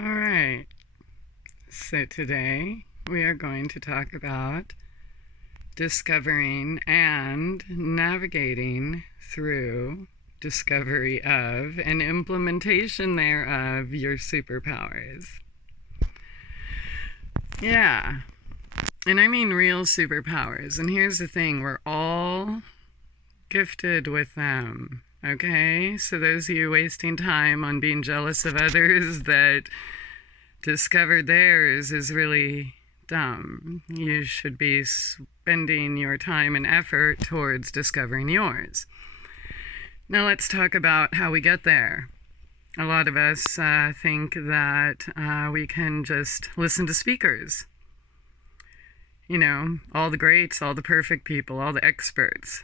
All right. So today we are going to talk about discovering and navigating through discovery of and implementation thereof your superpowers. Yeah. And I mean real superpowers. And here's the thing, we're all gifted with them. Okay? So those of you wasting time on being jealous of others that discovered theirs is really dumb. You should be spending your time and effort towards discovering yours. Now let's talk about how we get there. A lot of us think that we can just listen to speakers. You know, all the greats, all the perfect people, all the experts.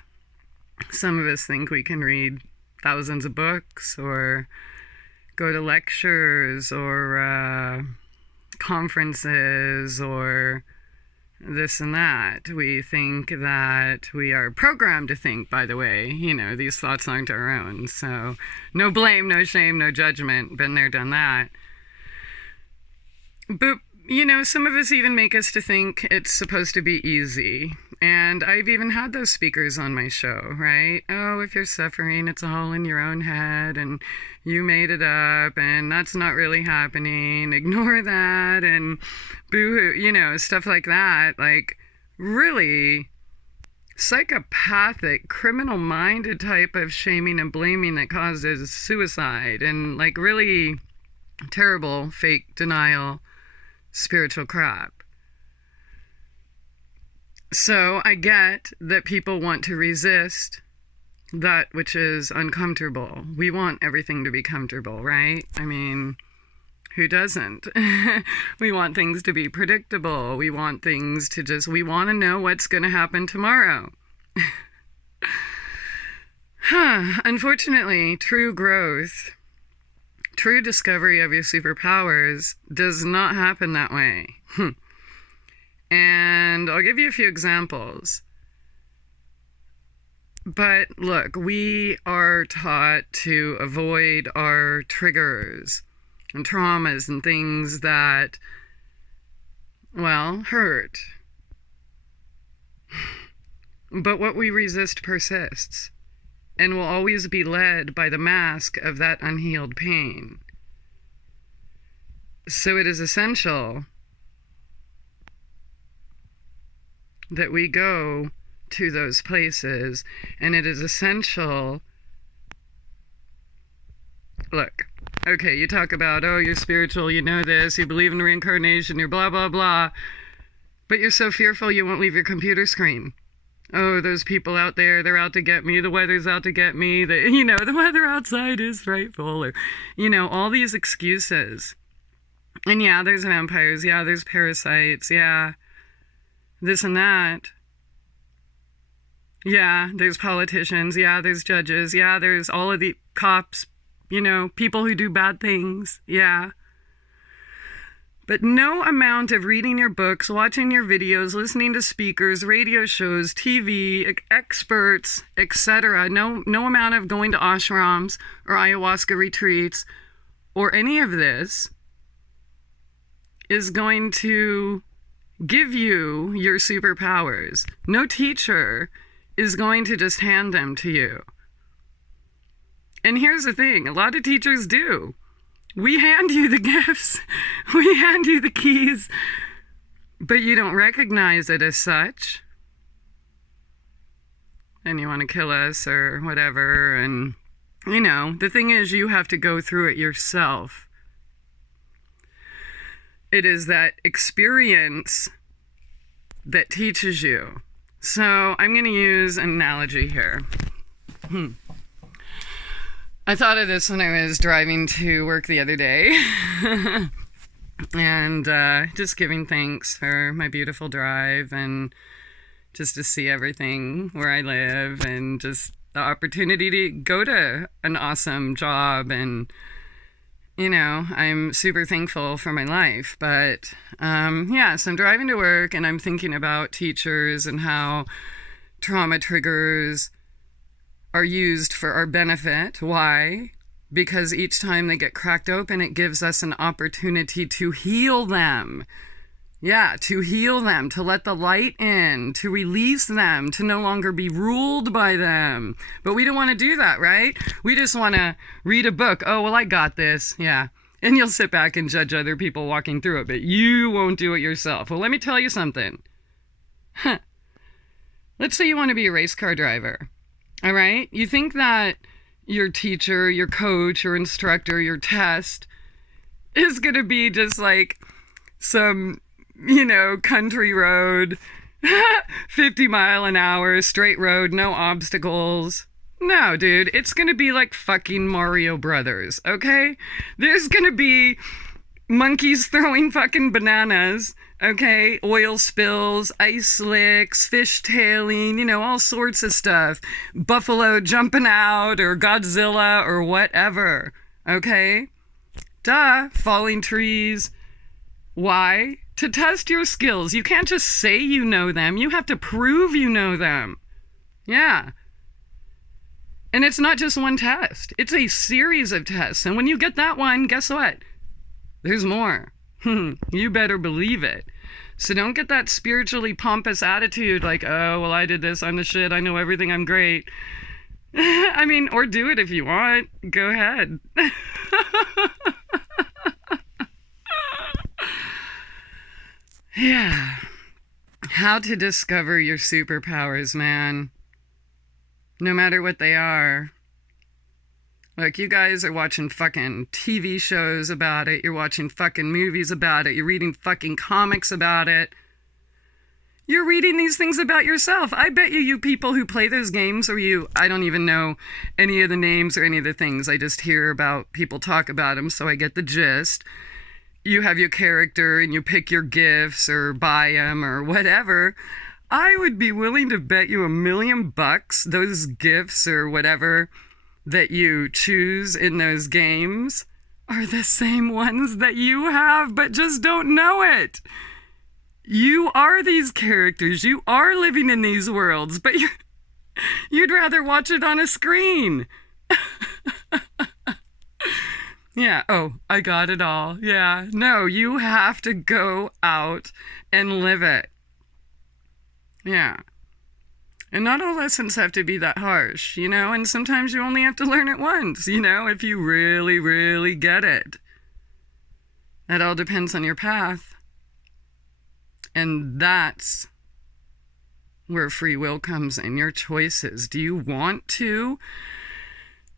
Some of us think we can read thousands of books or go to lectures or conferences or this and that. We think that we are programmed to think, by the way. You know, these thoughts aren't our own. So no blame, no shame, no judgment. Been there, done that. But, you know, some of us even make us to think it's supposed to be easy. And I've even had those speakers on my show, right? Oh, if you're suffering, it's all in your own head and you made it up and that's not really happening. Ignore that and boo-hoo, you know, stuff like that. Like really psychopathic, criminal-minded type of shaming and blaming that causes suicide and like really terrible fake denial, spiritual crap. So I get that people want to resist that which is uncomfortable. We want everything to be comfortable, right? I mean, who doesn't? We want things to be predictable. We want things to we want to know what's going to happen tomorrow. Unfortunately, true growth, true discovery of your superpowers does not happen that way. And I'll give you a few examples. But look, we are taught to avoid our triggers and traumas and things that, well, hurt. But what we resist persists and will always be led by the mask of that unhealed pain. So it is essential that we go to those places, and it is essential. Look, okay, you talk about, oh, you're spiritual, you know this, you believe in reincarnation, you're blah, blah, blah, but you're so fearful you won't leave your computer screen. Oh, those people out there, they're out to get me, the weather's out to get me, the weather outside is frightful, or, all these excuses. And yeah, there's vampires, yeah, there's parasites, yeah, this and that. Yeah, there's politicians. Yeah, there's judges. Yeah, there's all of the cops, people who do bad things. Yeah. But no amount of reading your books, watching your videos, listening to speakers, radio shows, TV, experts, etc., no amount of going to ashrams or ayahuasca retreats or any of this is going to give you your superpowers. No teacher is going to just hand them to you. And here's the thing, a lot of teachers do. We hand you the gifts, we hand you the keys, but you don't recognize it as such. And you want to kill us or whatever. And, the thing is, you have to go through it yourself. It is that experience that teaches you. So I'm going to use an analogy here. I thought of this when I was driving to work the other day. And just giving thanks for my beautiful drive and just to see everything where I live and just the opportunity to go to an awesome job. And I'm super thankful for my life, but, so I'm driving to work and I'm thinking about teachers and how trauma triggers are used for our benefit. Why? because each time they get cracked open, it gives us an opportunity to heal them. Yeah, to heal them, to let the light in, to release them, to no longer be ruled by them. But we don't want to do that, right? We just want to read a book. Oh, well, I got this. Yeah. And you'll sit back and judge other people walking through it, but you won't do it yourself. Well, let me tell you something. Let's say you want to be a race car driver. All right? You think that your teacher, your coach, your instructor, your test is going to be just like some, country road, 50 mile an hour, straight road, no obstacles. No, dude, it's going to be like fucking Mario Brothers, okay? There's going to be monkeys throwing fucking bananas, okay? Oil spills, ice slicks, fishtailing, all sorts of stuff. Buffalo jumping out, or Godzilla, or whatever, okay? Duh, falling trees. Why? To test your skills. You can't just say you know them. You have to prove you know them. Yeah. And it's not just one test. It's a series of tests. And when you get that one, guess what? There's more. You better believe it. So don't get that spiritually pompous attitude like, oh, well, I did this. I'm the shit. I know everything. I'm great. I mean, or do it if you want. Go ahead. Yeah. How to discover your superpowers, man. No matter what they are. Look, you guys are watching fucking TV shows about it. You're watching fucking movies about it. You're reading fucking comics about it. You're reading these things about yourself. I bet you people who play those games, or I don't even know any of the names or any of the things. I just hear about people talk about them, so I get the gist. You have your character and you pick your gifts or buy them or whatever. I would be willing to bet you $1 million those gifts or whatever that you choose in those games are the same ones that you have, but just don't know it. You are these characters. You are living in these worlds, but you'd rather watch it on a screen. Yeah. Oh, I got it all. Yeah. No, you have to go out and live it. Yeah. And not all lessons have to be that harsh, and sometimes you only have to learn it once, if you really, really get it. That all depends on your path. And that's where free will comes in, your choices. Do you want to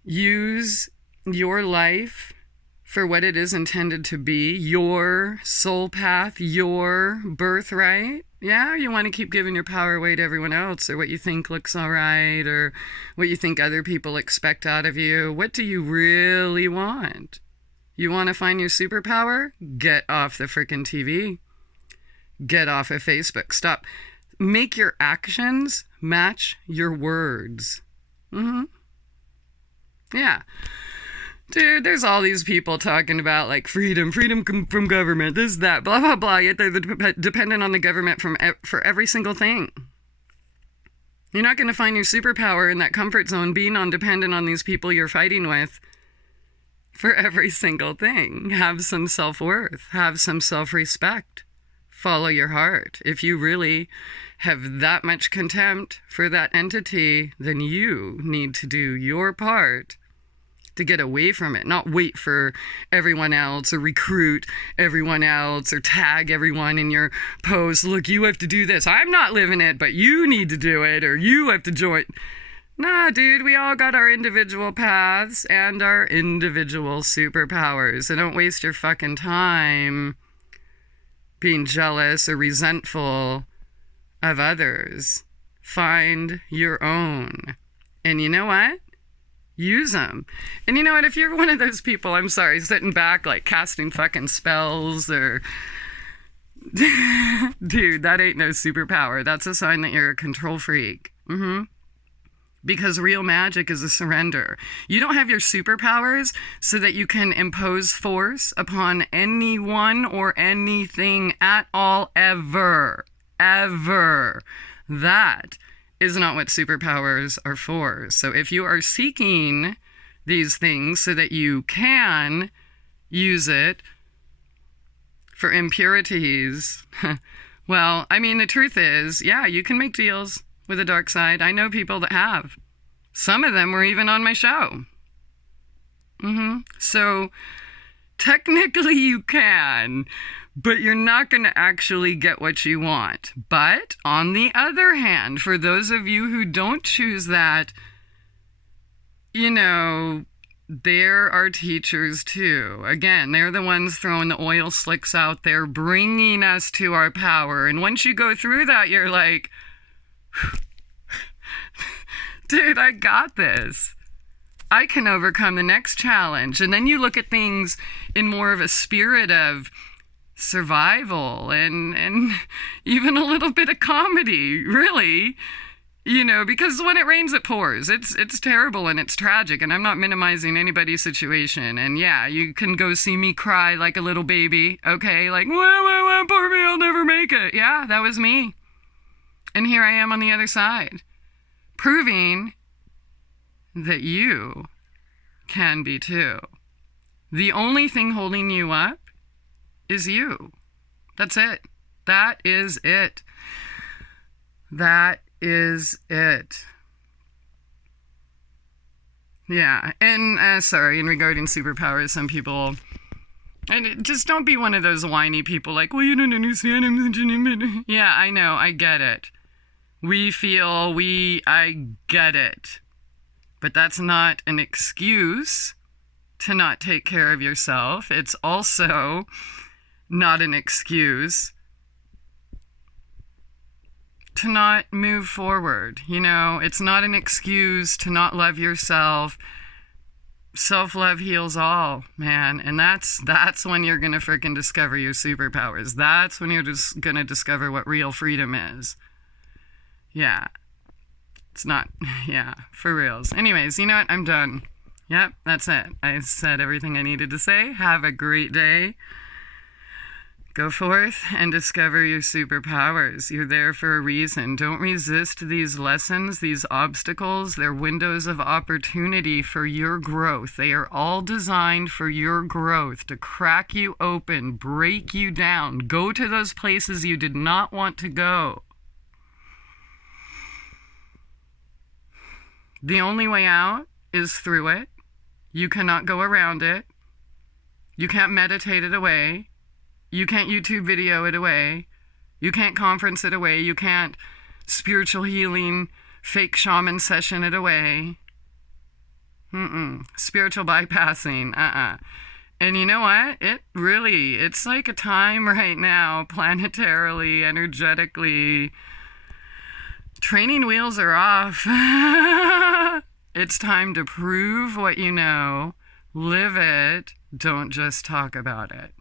use your life for what it is intended to be, your soul path, your birthright? Yeah, you want to keep giving your power away to everyone else, or what you think looks all right, or what you think other people expect out of you. What do you really want? You want to find your superpower? Get off the freaking TV. Get off of Facebook. Stop. Make your actions match your words. Yeah. Dude, there's all these people talking about like freedom from government, this, that, blah, blah, blah. Yet they're dependent on the government for every single thing. You're not going to find your superpower in that comfort zone being dependent on these people you're fighting with for every single thing. Have some self-worth. Have some self-respect. Follow your heart. If you really have that much contempt for that entity, then you need to do your part to get away from it, not wait for everyone else or recruit everyone else or tag everyone in your post. Look, you have to do this. I'm not living it, but you need to do it, or you have to join. Nah, dude, we all got our individual paths and our individual superpowers. So don't waste your fucking time being jealous or resentful of others. Find your own. And you know what? Use them. And you know what? If you're one of those people, I'm sorry, sitting back like casting fucking spells or... Dude, that ain't no superpower. That's a sign that you're a control freak. Because real magic is a surrender. You don't have your superpowers so that you can impose force upon anyone or anything at all, ever. Ever. That is not what superpowers are for. So if you are seeking these things so that you can use it for impurities. Well, I mean, the truth is, yeah, you can make deals with the dark side. I know people that have. Some of them were even on my show. So technically you can, but you're not going to actually get what you want. But on the other hand, for those of you who don't choose that, you know, there are teachers too. Again, they're the ones throwing the oil slicks out there, bringing us to our power. And once you go through that, you're like, dude, I got this. I can overcome the next challenge. And then you look at things in more of a spirit of survival and even a little bit of comedy, really. You know, because when it rains, it pours. It's terrible and it's tragic, and I'm not minimizing anybody's situation. And yeah, you can go see me cry like a little baby, okay? Like, wah, poor me, I'll never make it. Yeah, that was me. And here I am on the other side, proving that you can be too. The only thing holding you up is you. That's it. That is it. That is it. Yeah. And sorry, in regarding superpowers, some people, and just don't be one of those whiny people like, well, you don't understand. Yeah, I know. I get it. I get it. But that's not an excuse to not take care of yourself. It's also not an excuse to not move forward. You know, it's not an excuse to not love yourself. Self-love heals all, man. And that's when you're going to freaking discover your superpowers. That's when you're just going to discover what real freedom is. Yeah. It's not, yeah, for reals. Anyways, you know what? I'm done. Yep, that's it. I said everything I needed to say. Have a great day. Go forth and discover your superpowers. You're there for a reason. Don't resist these lessons, these obstacles. They're windows of opportunity for your growth. They are all designed for your growth, to crack you open, break you down, go to those places you did not want to go. The only way out is through it. You cannot go around it. You can't meditate it away. You can't YouTube video it away. You can't conference it away. You can't spiritual healing, fake shaman session it away. Spiritual bypassing. And you know what? It's like a time right now, planetarily, energetically. Training wheels are off. It's time to prove what you know. Live it. Don't just talk about it.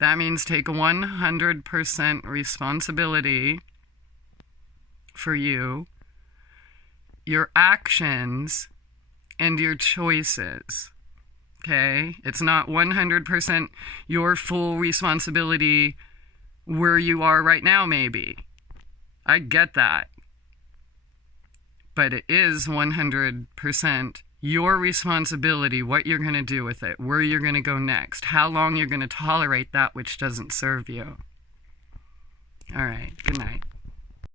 That means take 100% responsibility for you, your actions, and your choices. Okay? It's not 100% your full responsibility where you are right now, maybe. I get that. But it is 100% your responsibility, what you're going to do with it, where you're going to go next, how long you're going to tolerate that which doesn't serve you. All right, good night.